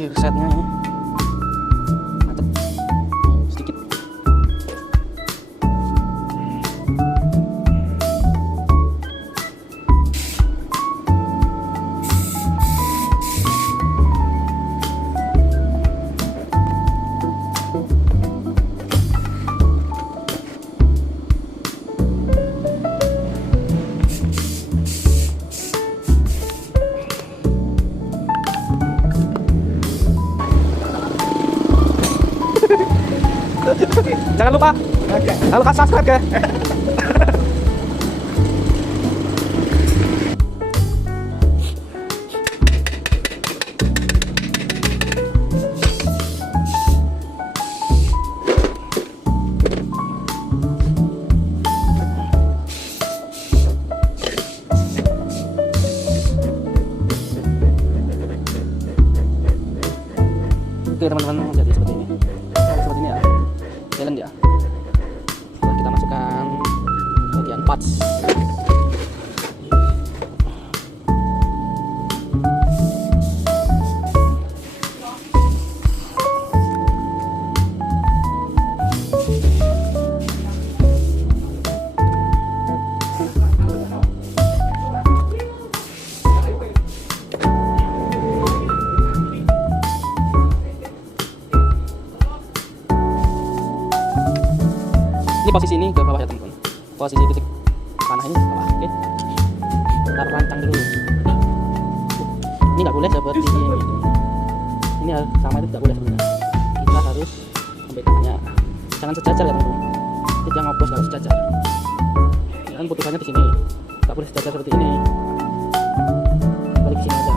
kasih resetnya ya. Mantap. Sedikit. Jangan lupa subscribe ya. Oke teman-teman, jadi seperti ini. Seperti ini ya. Jalan ya. Setelah kita masukkan bagian parts. Ini posisi ini ke bawah ya teman-teman. Posisi titik panah ini ke bawah. Oke. Kita rancang dulu. Ini nggak boleh seperti ini. Ini sama itu nggak boleh sebenarnya. Kita harus sampai tengahnya. Jangan sejajar ya teman-teman. Jadi jangan ngoplos kalau sejajar. Dan putusannya di sini. Nggak boleh sejajar seperti ini. Balik ke sini aja.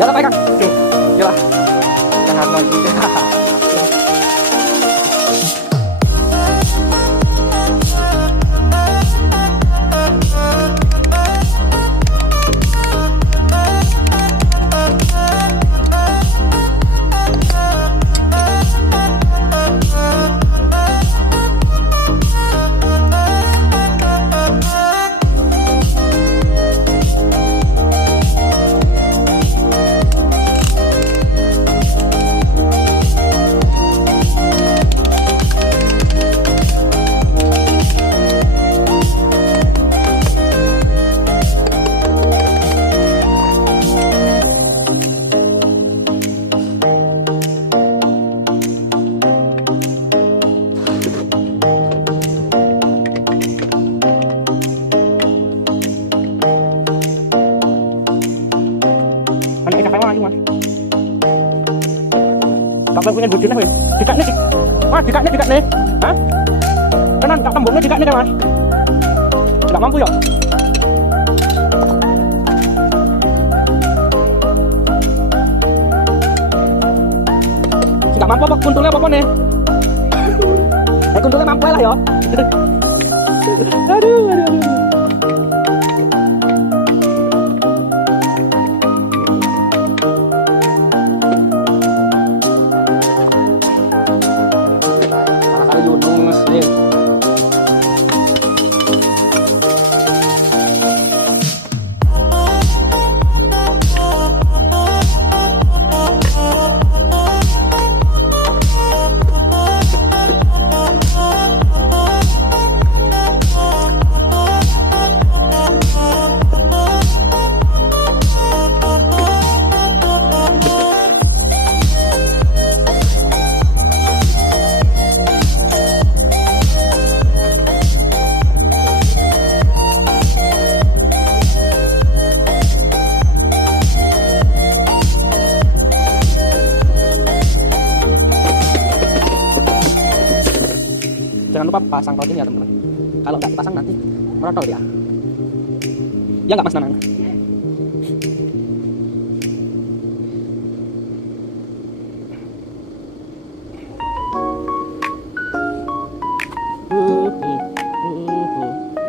Jangan pegang. Yalah. Jangan lagi. Bapak punya bujurnya, weh. Dikaknya sih. Mas, dikaknya nih. Hah? Tenan, tak tembungnya dikaknya kan, Mas? Enggak mampu ya? Enggak mampu apa kuntulnya apa nih? Kuntulnya mampu lah ya. Aduh. lupa pasang baut ini ya teman-teman. Kalau nggak dipasang nanti merotol dia. Ya nggak Mas Nanang?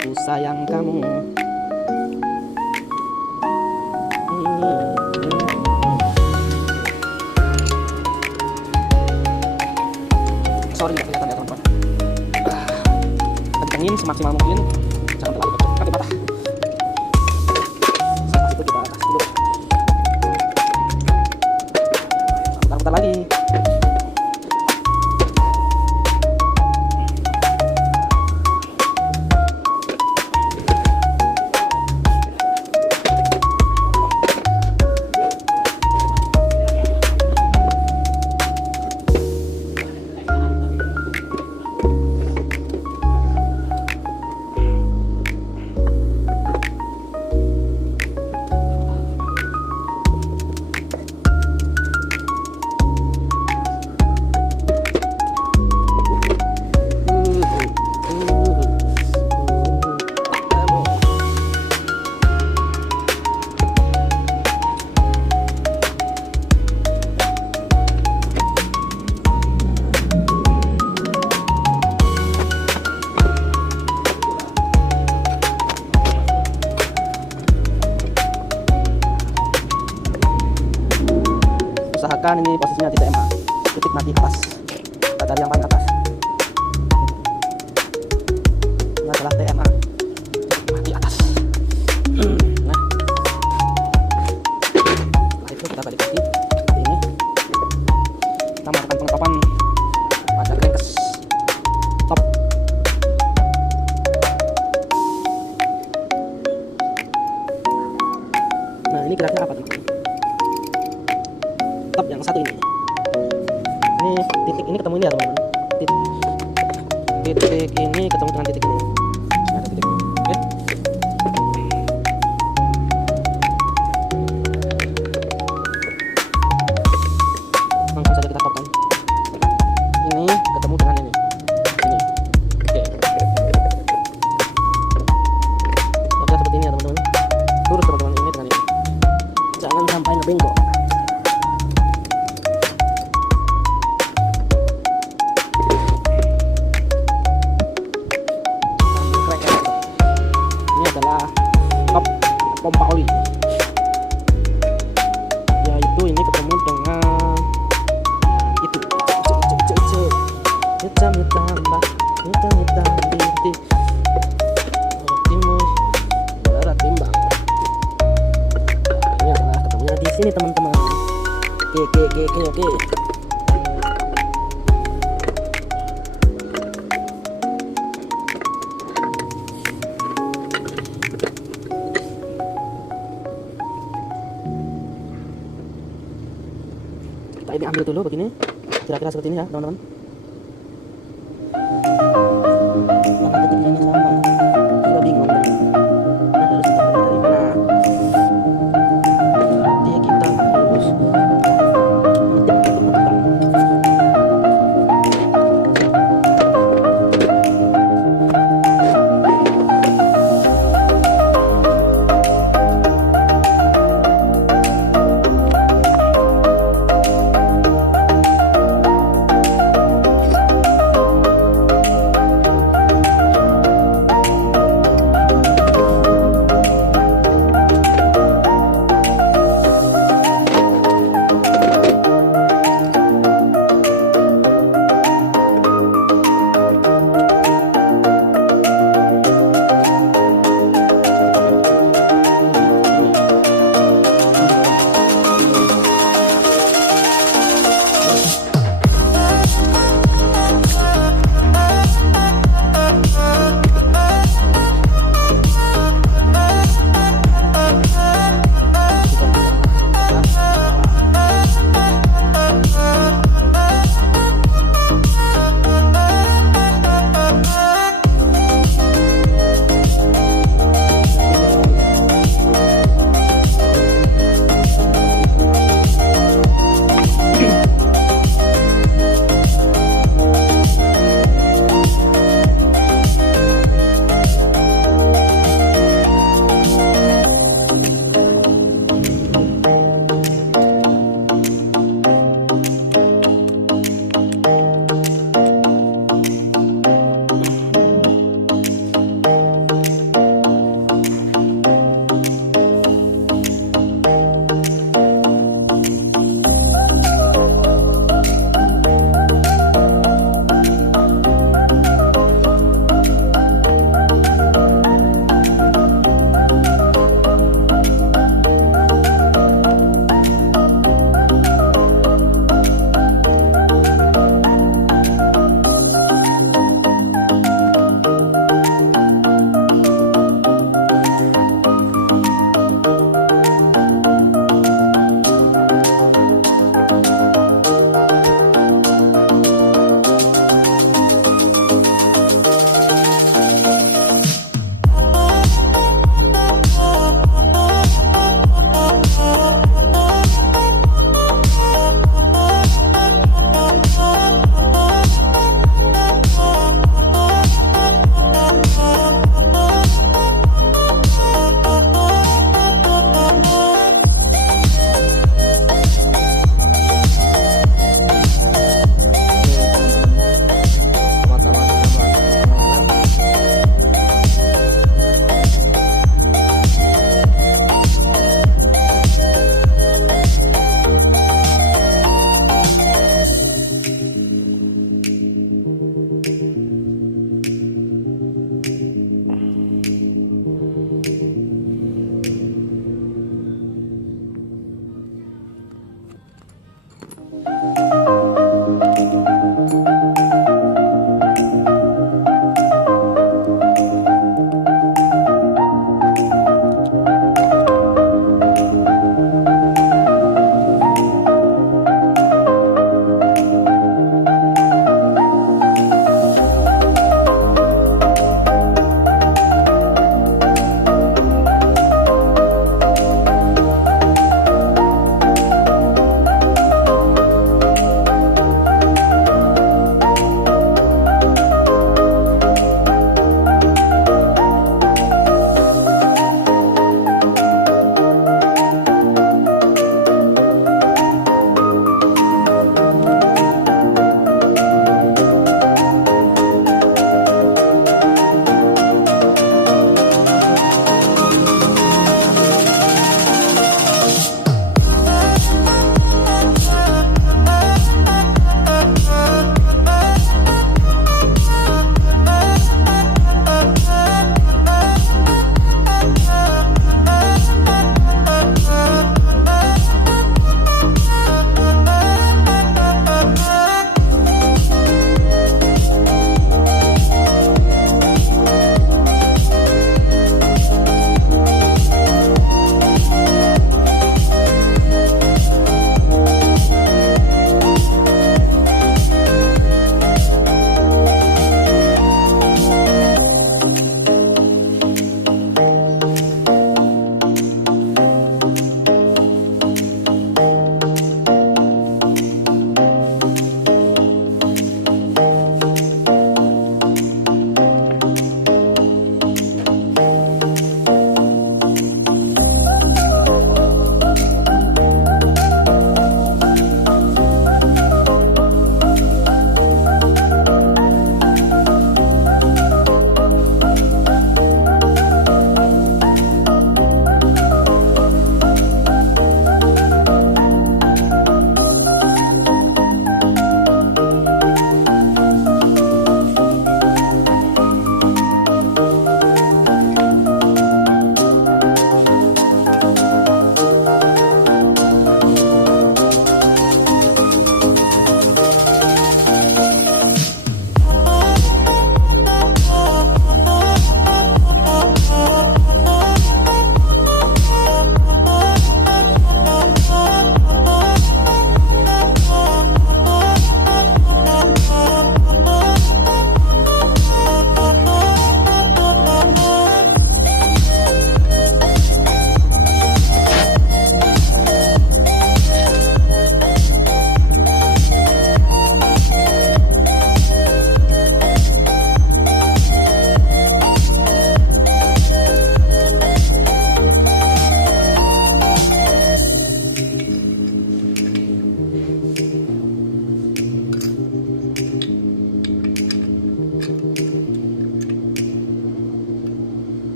Ku sayang kamu. Sorry nggak kelihatan ya teman-teman. Kencengin semaksimal mungkin, jangan terlalu kenceng nanti patah. Setelah itu kita kasih dulu. Putar-putar lagi. Usahakan ini posisinya titik MA, titik mati atas. Kita cari yang paling atas. Ini adalah TMA, titik mati atas. Nah, setelah itu kita balik lagi seperti ini. Kita melakukan pengetopan pada crankcase top. Nah, ini geraknya apa teman-teman? Top yang satu ini titik ini ketemu ini ya teman-teman. Titik ini ketemu dengan titik ini. Ada titik. Oke. Langsung saja kita topkan. Ini ketemu dengan ini. Ini. Oke. Jadi seperti ini ya teman-teman. Lurus teman-teman, ini dengan ini. Jangan sampai ngebengkok. Pompa oli, yaitu ini ketemu dengan itu hitam timur barat timbang. Ini adalah ketemunya di sini teman-teman. Oke. Kita ini ambil dulu begini, kira-kira seperti ini ya teman-teman.